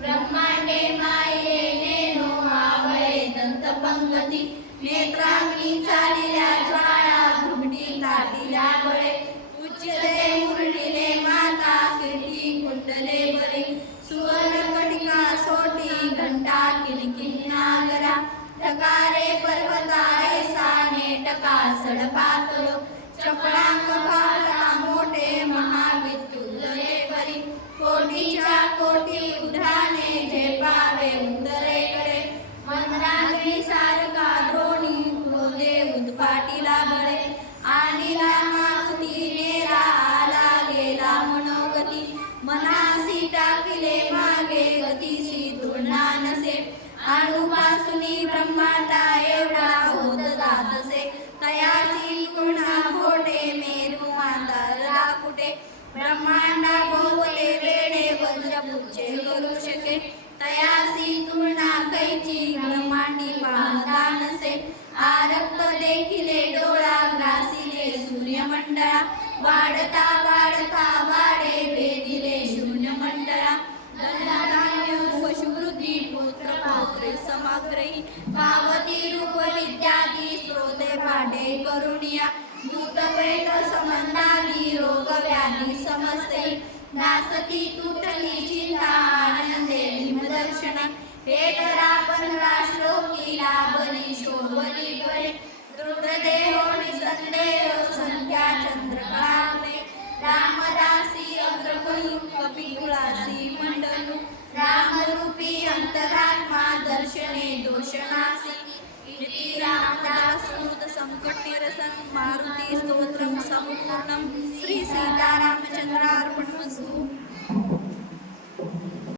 ब्रह्मांडे माये नेनो आवळे दंत पंगती. नेत्राग्नी चालिल्या ज्वाळा घुमटी ताटिल्या बळे. उच्चले मुरडीले माता कीर्ती कुंडले बरी. सुवर्ण कटिका सोटी घंटा किलकिली नागरा. टकारे पर्वता ऐसा नेटका सडपातलो चपळांग बळे आलीला मारुती गेला मनोगती. मनासी टाकिले मागे गतीसी तुलना नसे अणुपासुनी ब्रह्मांडा एवढा होत जात असे. तयासी पुन्हा खोटे मेरू मांदा कुठे ब्रह्मांडा भोवले वेडे वज्रपुच्छे करू शके. तयासी तुलना कैची ब्रह्मांडी पाहता नसे. आरक्त देखील ग्रासिले सूर्यमंडळा वाढता वाढता वाढे भेदिले शून्य मंडळा धनधान्य पशुवृद्धी पुत्र पौत्रे समाग्रही. पावती रूप विद्यादी स्रोते भाडे करुणिया. भूत प्रेत संबंधादी रोग व्याधी समस्ते नासती तुटली चिंता आनंदे भीमदर्शना. हे करा पंधरा श्लोकी लाभली शोभली परे दृढ देहो निसंदेह दर्शने दोषनासी इति रामदासूत संकटनिरसन मारुती स्तोत्रम संपूर्णम श्री सीतारामचंद्रार्पणमस्तु